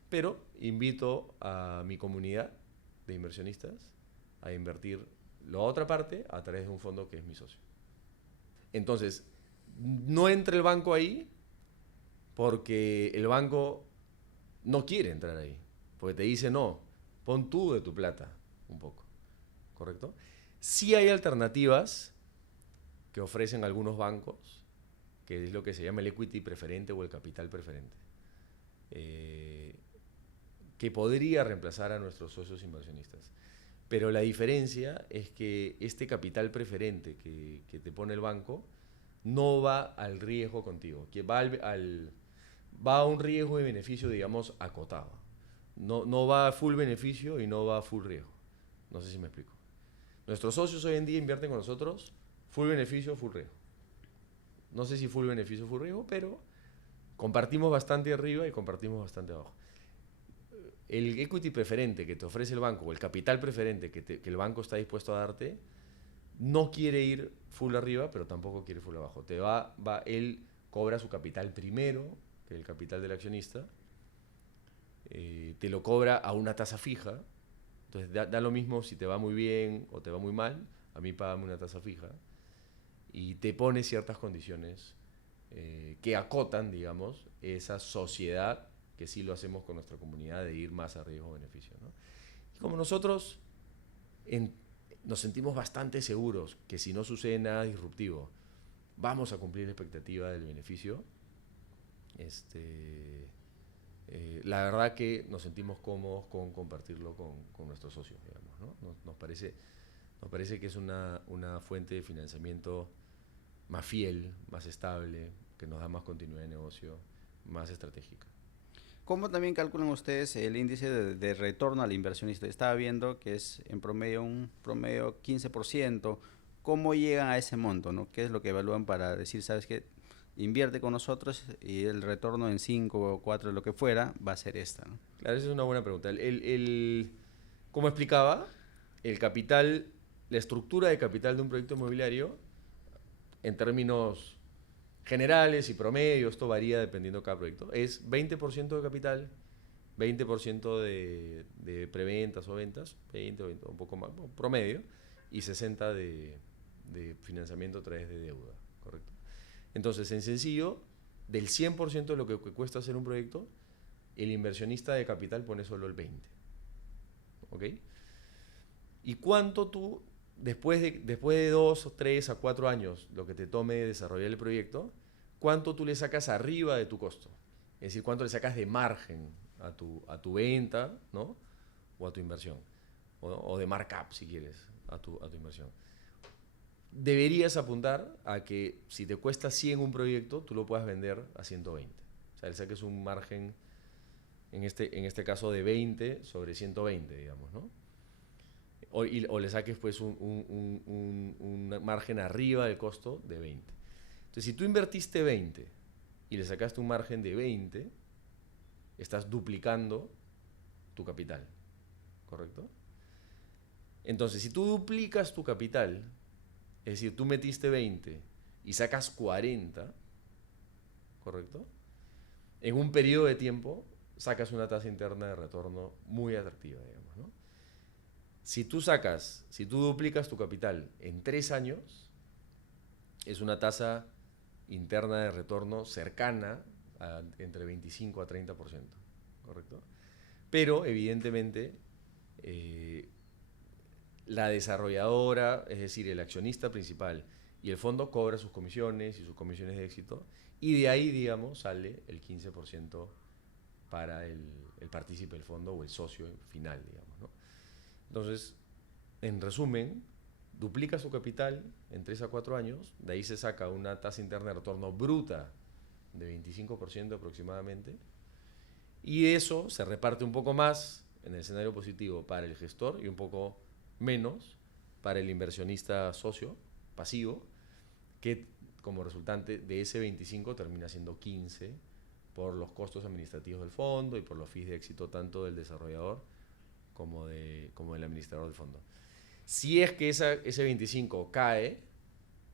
pero invito a mi comunidad de inversionistas a invertir la otra parte a través de un fondo que es mi socio. Entonces, no entra el banco ahí porque el banco no quiere entrar ahí, porque te dice no, pon tú de tu plata un poco, ¿correcto? Sí hay alternativas que ofrecen algunos bancos, que es lo que se llama el equity preferente o el capital preferente, que podría reemplazar a nuestros socios inversionistas. Pero la diferencia es que este capital preferente que te pone el banco no va al riesgo contigo, que va a un riesgo y beneficio, digamos, acotado. No va a full beneficio y no va a full riesgo. No sé si me explico. Nuestros socios hoy en día invierten con nosotros full beneficio, full riesgo. No sé si full beneficio, full riesgo, pero compartimos bastante arriba y compartimos bastante abajo. El equity preferente que te ofrece el banco o el capital preferente que el banco está dispuesto a darte no quiere ir full arriba, pero tampoco quiere full abajo. Él cobra su capital primero, que es el capital del accionista, te lo cobra a una tasa fija, entonces da lo mismo si te va muy bien o te va muy mal, a mí págame una tasa fija, y te pone ciertas condiciones que acotan, digamos, esa sociedad que sí lo hacemos con nuestra comunidad de ir más a riesgo-beneficio, ¿no? Y como nosotros nos sentimos bastante seguros que si no sucede nada disruptivo, vamos a cumplir la expectativa del beneficio, la verdad que nos sentimos cómodos con compartirlo con nuestros socios, digamos, ¿no? Nos parece que es una fuente de financiamiento más fiel, más estable, que nos da más continuidad de negocio, más estratégica. ¿Cómo también calculan ustedes el índice de retorno al inversionista? Estaba viendo que es en promedio un promedio 15%. ¿Cómo llegan a ese monto, no? ¿Qué es lo que evalúan para decir, sabes qué, invierte con nosotros y el retorno en 5 o 4, lo que fuera, va a ser esta, ¿no? Claro, esa es una buena pregunta. Como explicaba, el capital, la estructura de capital de un proyecto inmobiliario, en términos generales y promedios, esto varía dependiendo de cada proyecto, es 20% de capital, 20% de preventas o ventas, 20 un poco más, promedio, y 60% de financiamiento a través de deuda, ¿correcto? Entonces, en sencillo, del 100% de lo que cuesta hacer un proyecto, el inversionista de capital pone solo el 20%. ¿Ok? ¿Y cuánto tú, después de 2, 3 a 4 años, lo que te tome desarrollar el proyecto, cuánto tú le sacas arriba de tu costo? Es decir, cuánto le sacas de margen a tu venta, ¿no? O a tu inversión. O de markup, si quieres, a tu inversión. Deberías apuntar a que si te cuesta 100 un proyecto, tú lo puedas vender a 120. O sea, le saques un margen, en este caso, de 20 sobre 120, digamos, ¿no? O le saques pues un margen arriba del costo de 20. Entonces, si tú invertiste 20 y le sacaste un margen de 20, estás duplicando tu capital, ¿correcto? Entonces, si tú duplicas tu capital, es decir, tú metiste 20 y sacas 40, ¿correcto? En un periodo de tiempo sacas una tasa interna de retorno muy atractiva, digamos, ¿no? Si tú duplicas tu capital en 3 años, es una tasa interna de retorno cercana a entre 25 a 30%, ¿correcto? Pero, evidentemente, la desarrolladora, es decir, el accionista principal y el fondo cobra sus comisiones y sus comisiones de éxito, y de ahí, digamos, sale el 15% para el partícipe del fondo o el socio final, digamos, ¿no? Entonces, en resumen, duplica su capital en 3 a 4 años, de ahí se saca una tasa interna de retorno bruta de 25% aproximadamente, y eso se reparte un poco más en el escenario positivo para el gestor y un poco menos para el inversionista socio pasivo, que como resultante de ese 25 termina siendo 15 por los costos administrativos del fondo y por los fees de éxito tanto del desarrollador como del administrador del fondo. Si es que ese 25 cae,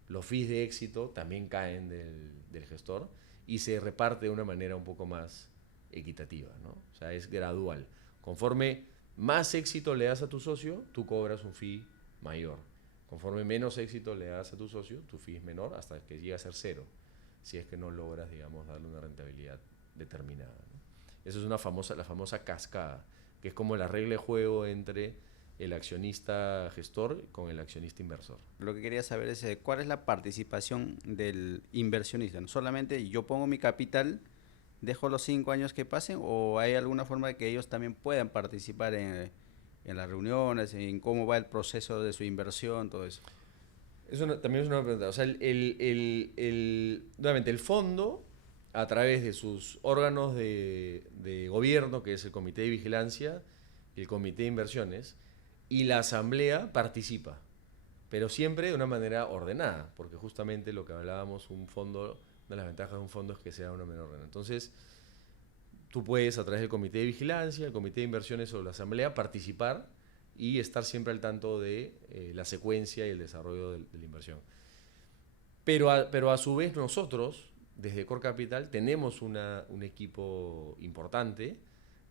los fees de éxito también caen del gestor y se reparte de una manera un poco más equitativa, ¿no? O sea, es gradual. Conforme más éxito le das a tu socio, tú cobras un fee mayor. Conforme menos éxito le das a tu socio, tu fee es menor hasta que llega a ser 0, si es que no logras, digamos, darle una rentabilidad determinada, ¿no? Eso es la famosa cascada, que es como la regla de juego entre el accionista gestor con el accionista inversor. Lo que quería saber es cuál es la participación del inversionista. ¿No? Solamente yo pongo mi capital, dejo los 5 años que pasen, o hay alguna forma de que ellos también puedan participar en las reuniones, en cómo va el proceso de su inversión, todo eso. También es una pregunta. O sea, nuevamente, el fondo, a través de sus órganos de gobierno, que es el Comité de Vigilancia y el Comité de Inversiones, y la Asamblea participa, pero siempre de una manera ordenada, porque justamente lo que hablábamos, una de las ventajas de un fondo es que sea de una manera ordenada. Entonces, tú puedes, a través del Comité de Vigilancia, el Comité de Inversiones o la Asamblea, participar y estar siempre al tanto de la secuencia y el desarrollo de la inversión. Pero a su vez nosotros, desde Core Capital, tenemos un equipo importante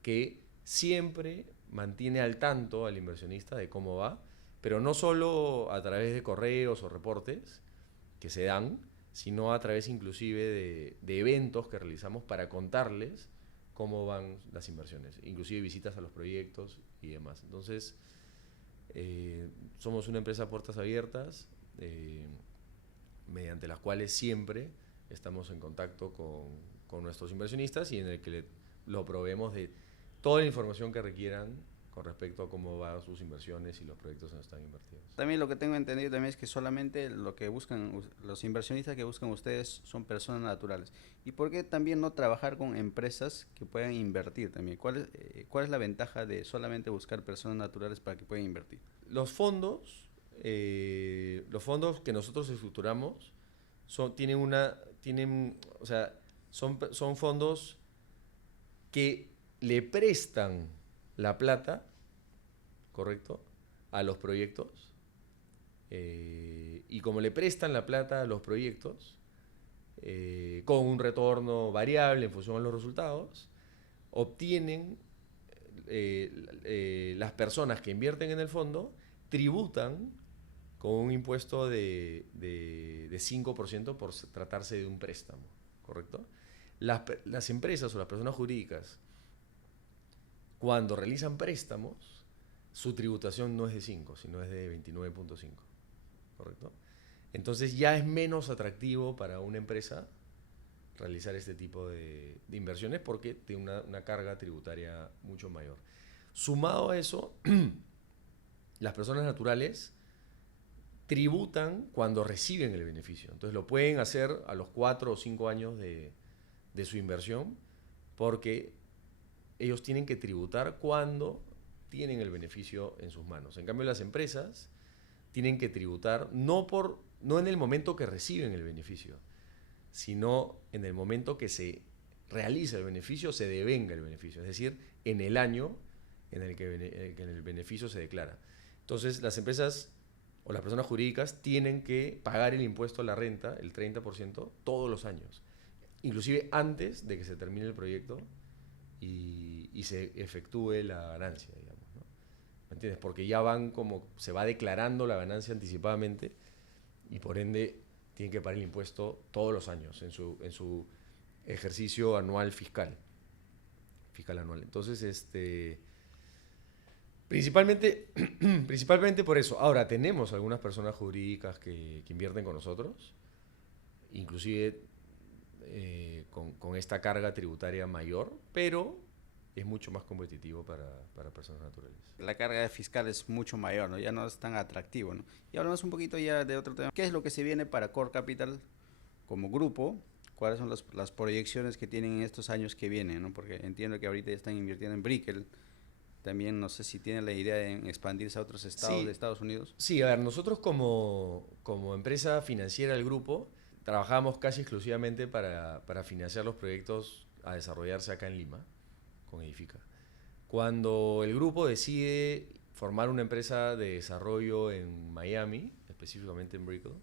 que siempre mantiene al tanto al inversionista de cómo va, pero no solo a través de correos o reportes que se dan, sino a través inclusive de eventos que realizamos para contarles cómo van las inversiones, inclusive visitas a los proyectos y demás. Entonces, somos una empresa a puertas abiertas, mediante las cuales siempre estamos en contacto con nuestros inversionistas y en el que lo proveemos de toda la información que requieran con respecto a cómo van sus inversiones y los proyectos en los que están invertidos. También lo que tengo entendido también es que solamente lo que buscan, los inversionistas que buscan ustedes son personas naturales. ¿Y por qué también no trabajar con empresas que puedan invertir también? ¿Cuál es la ventaja de solamente buscar personas naturales para que puedan invertir? Los fondos que nosotros estructuramos o sea, son fondos que le prestan la plata, ¿correcto?, a los proyectos. Y como le prestan la plata a los proyectos, con un retorno variable en función de los resultados, obtienen, las personas que invierten en el fondo tributan con un impuesto de 5% por tratarse de un préstamo, ¿correcto? Las empresas o las personas jurídicas, cuando realizan préstamos, su tributación no es de 5, sino es de 29.5, ¿correcto? Entonces ya es menos atractivo para una empresa realizar este tipo de inversiones porque tiene una carga tributaria mucho mayor. Sumado a eso, las personas naturales tributan cuando reciben el beneficio. Entonces lo pueden hacer a los 4 o 5 años de su inversión porque ellos tienen que tributar cuando tienen el beneficio en sus manos. En cambio, las empresas tienen que tributar no en el momento que reciben el beneficio, sino en el momento que se realiza el beneficio, se devenga el beneficio, es decir, en el año en el que el beneficio se declara. Entonces, las empresas o las personas jurídicas tienen que pagar el impuesto a la renta, el 30%, todos los años, inclusive antes de que se termine el proyecto y se efectúe la ganancia, digamos, ¿no? ¿Me entiendes? Porque ya se va declarando la ganancia anticipadamente y por ende tienen que pagar el impuesto todos los años en su ejercicio anual fiscal anual. Entonces, principalmente por eso. Ahora, tenemos algunas personas jurídicas que invierten con nosotros, inclusive con esta carga tributaria mayor, pero es mucho más competitivo para personas naturales. La carga fiscal es mucho mayor, ¿no? Ya no es tan atractivo, ¿no? Y hablamos un poquito ya de otro tema. ¿Qué es lo que se viene para Core Capital como grupo? ¿Cuáles son las proyecciones que tienen en estos años que vienen, ¿no? Porque entiendo que ahorita ya están invirtiendo en Brickell. También no sé si tienen la idea de expandirse a otros estados de Estados Unidos. Sí, a ver, nosotros como empresa financiera del grupo trabajamos casi exclusivamente para financiar los proyectos a desarrollarse acá en Lima, con Edifica. Cuando el grupo decide formar una empresa de desarrollo en Miami, específicamente en Brickell,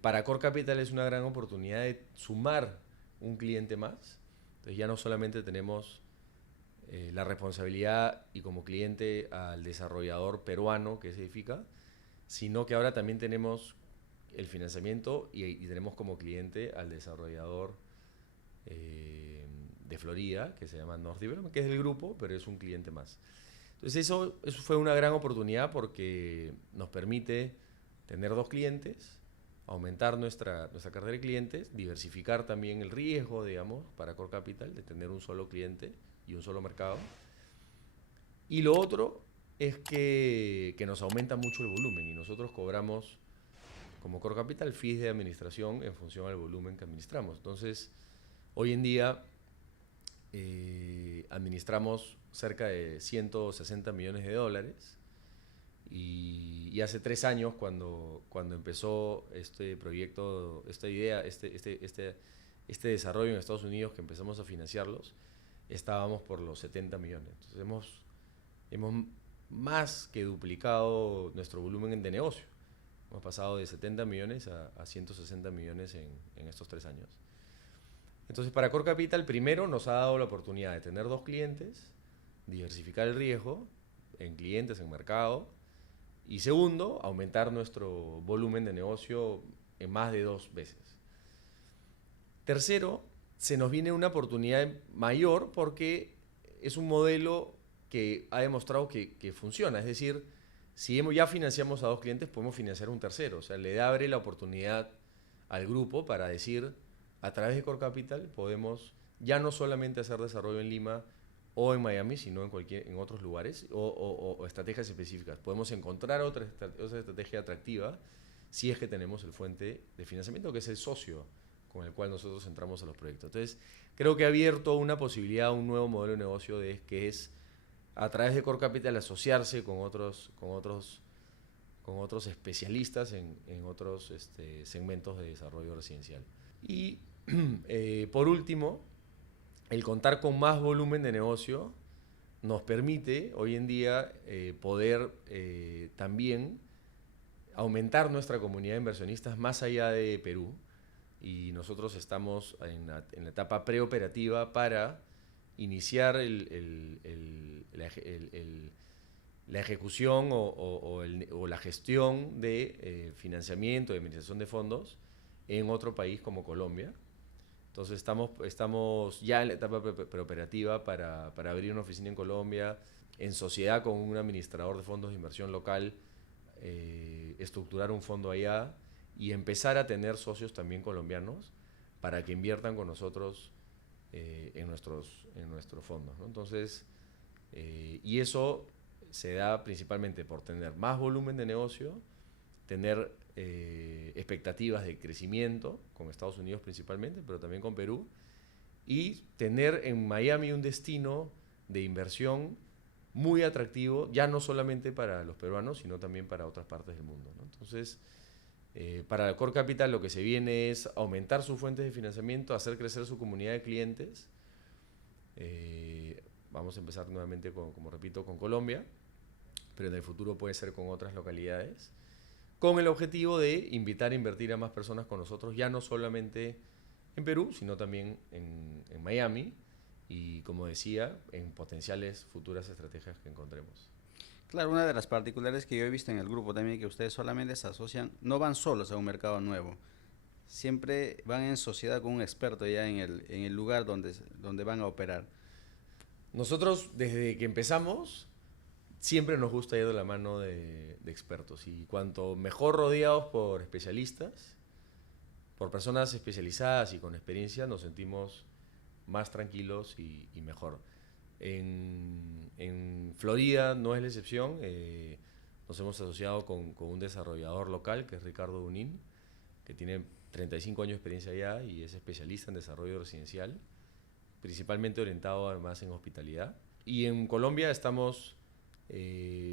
para Core Capital es una gran oportunidad de sumar un cliente más. Entonces ya no solamente tenemos la responsabilidad y como cliente al desarrollador peruano que es Edifica, sino que ahora también tenemos el financiamiento y tenemos como cliente al desarrollador de Florida, que se llama North Development, que es del grupo, pero es un cliente más. Entonces eso fue una gran oportunidad porque nos permite tener 2 clientes, aumentar nuestra cartera de clientes, diversificar también el riesgo, digamos, para Core Capital, de tener un solo cliente y un solo mercado. Y lo otro es que nos aumenta mucho el volumen y nosotros cobramos como Core Capital fees de administración en función al volumen que administramos. Entonces, hoy en día administramos cerca de 160 millones de dólares y hace 3 años cuando empezó este proyecto, esta idea, este desarrollo en Estados Unidos que empezamos a financiarlos, estábamos por los 70 millones. Entonces hemos más que duplicado nuestro volumen de negocio. Hemos pasado de 70 millones a 160 millones en estos 3 años. Entonces, para Core Capital, primero nos ha dado la oportunidad de tener 2 clientes, diversificar el riesgo en clientes, en mercado, y segundo, aumentar nuestro volumen de negocio en más de 2 veces. Tercero, se nos viene una oportunidad mayor porque es un modelo que ha demostrado que funciona. Es decir, si ya financiamos a 2 clientes, podemos financiar a un tercero. O sea, le abre la oportunidad al grupo para decir, a través de Core Capital podemos ya no solamente hacer desarrollo en Lima o en Miami, sino en otros lugares o estrategias específicas. Podemos encontrar otra estrategia atractiva si es que tenemos el fuente de financiamiento, que es el socio con el cual nosotros entramos a los proyectos. Entonces, creo que ha abierto una posibilidad, un nuevo modelo de negocio que es a través de Core Capital asociarse con otros especialistas en otros segmentos de desarrollo residencial. Y por último, el contar con más volumen de negocio nos permite hoy en día poder también aumentar nuestra comunidad de inversionistas más allá de Perú, y nosotros estamos en la etapa preoperativa para iniciar la ejecución o la gestión de financiamiento, de administración de fondos en otro país como Colombia. Entonces estamos ya en la etapa preoperativa para abrir una oficina en Colombia, en sociedad con un administrador de fondos de inversión local, estructurar un fondo allá y empezar a tener socios también colombianos para que inviertan con nosotros en nuestros fondos, ¿no? Entonces, y eso se da principalmente por tener más volumen de negocio, tener expectativas de crecimiento con Estados Unidos principalmente, pero también con Perú, y tener en Miami un destino de inversión muy atractivo, ya no solamente para los peruanos, sino también para otras partes del mundo, ¿no? Entonces, para Core Capital lo que se viene es aumentar sus fuentes de financiamiento, hacer crecer su comunidad de clientes. Vamos a empezar nuevamente, como repito, con Colombia, pero en el futuro puede ser con otras localidades, con el objetivo de invitar a invertir a más personas con nosotros, ya no solamente en Perú, sino también en Miami y, como decía, en potenciales futuras estrategias que encontremos. Claro, una de las particularidades que yo he visto en el grupo también, que ustedes solamente se asocian, no van solos a un mercado nuevo, siempre van en sociedad con un experto ya en el lugar donde van a operar. Nosotros, desde que empezamos, siempre nos gusta ir de la mano de expertos, y cuanto mejor rodeados por especialistas, por personas especializadas y con experiencia, nos sentimos más tranquilos y mejor. En Florida no es la excepción. Nos hemos asociado con un desarrollador local que es Ricardo Unín, que tiene 35 años de experiencia allá y es especialista en desarrollo residencial, principalmente orientado además en hospitalidad. Y en Colombia estamos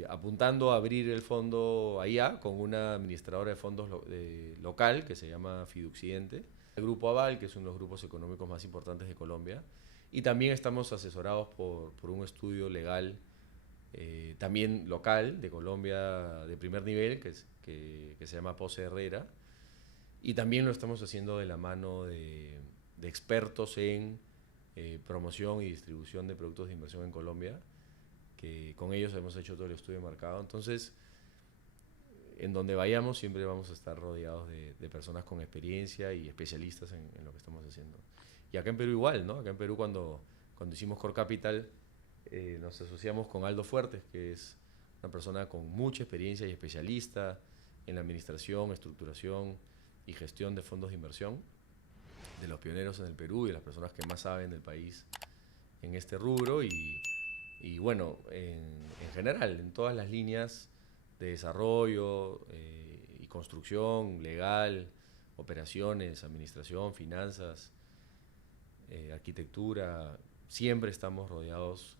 apuntando a abrir el fondo allá con una administradora de fondos local que se llama Fidoccidente, el Grupo Aval, que es uno de los grupos económicos más importantes de Colombia, y también estamos asesorados por un estudio legal también local de Colombia de primer nivel que se llama Pose Herrera, y también lo estamos haciendo de la mano de expertos en promoción y distribución de productos de inversión en Colombia, que con ellos hemos hecho todo el estudio de mercado. Entonces, en donde vayamos siempre vamos a estar rodeados de personas con experiencia y especialistas en lo que estamos haciendo. Y acá en Perú igual, ¿no? Acá en Perú cuando hicimos Core Capital nos asociamos con Aldo Fuertes, que es una persona con mucha experiencia y especialista en la administración, estructuración y gestión de fondos de inversión, de los pioneros en el Perú y de las personas que más saben del país en este rubro, y bueno, en general, en todas las líneas de desarrollo y construcción, legal, operaciones, administración, finanzas, arquitectura, siempre estamos rodeados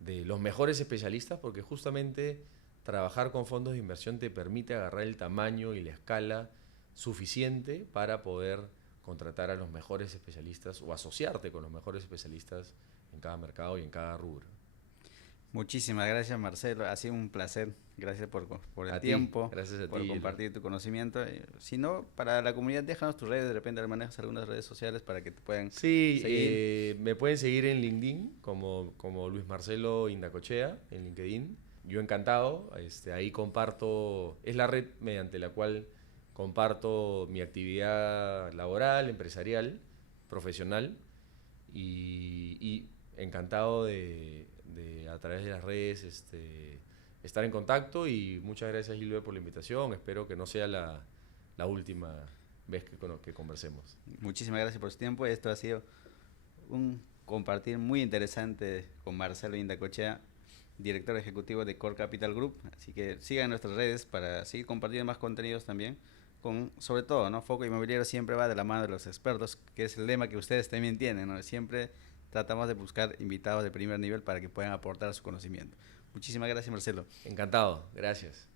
de los mejores especialistas, porque justamente trabajar con fondos de inversión te permite agarrar el tamaño y la escala suficiente para poder contratar a los mejores especialistas o asociarte con los mejores especialistas en cada mercado y en cada rubro. Muchísimas gracias, Marcelo, ha sido un placer. Gracias por el ti, tiempo, gracias a por ti, compartir tu conocimiento. Si no, para la comunidad, déjanos tus redes, de repente manejas algunas redes sociales para que te puedan seguir. Me pueden seguir en LinkedIn como Luis Marcelo Indacochea, en LinkedIn. Yo encantado, ahí comparto, es la red mediante la cual comparto mi actividad laboral, empresarial, profesional y encantado de a través de las redes estar en contacto y muchas gracias, Gilbert, por la invitación. Espero que no sea la última vez que conversemos. Muchísimas gracias por su tiempo. Esto ha sido un compartir muy interesante con Marcelo Indacochea, director ejecutivo de Core Capital Group. Así que sigan nuestras redes para seguir compartiendo más contenidos también. Sobre todo, ¿no? Foco Inmobiliario siempre va de la mano de los expertos, que es el lema que ustedes también tienen, ¿no? Siempre tratamos de buscar invitados de primer nivel para que puedan aportar su conocimiento. Muchísimas gracias, Marcelo. Encantado, gracias.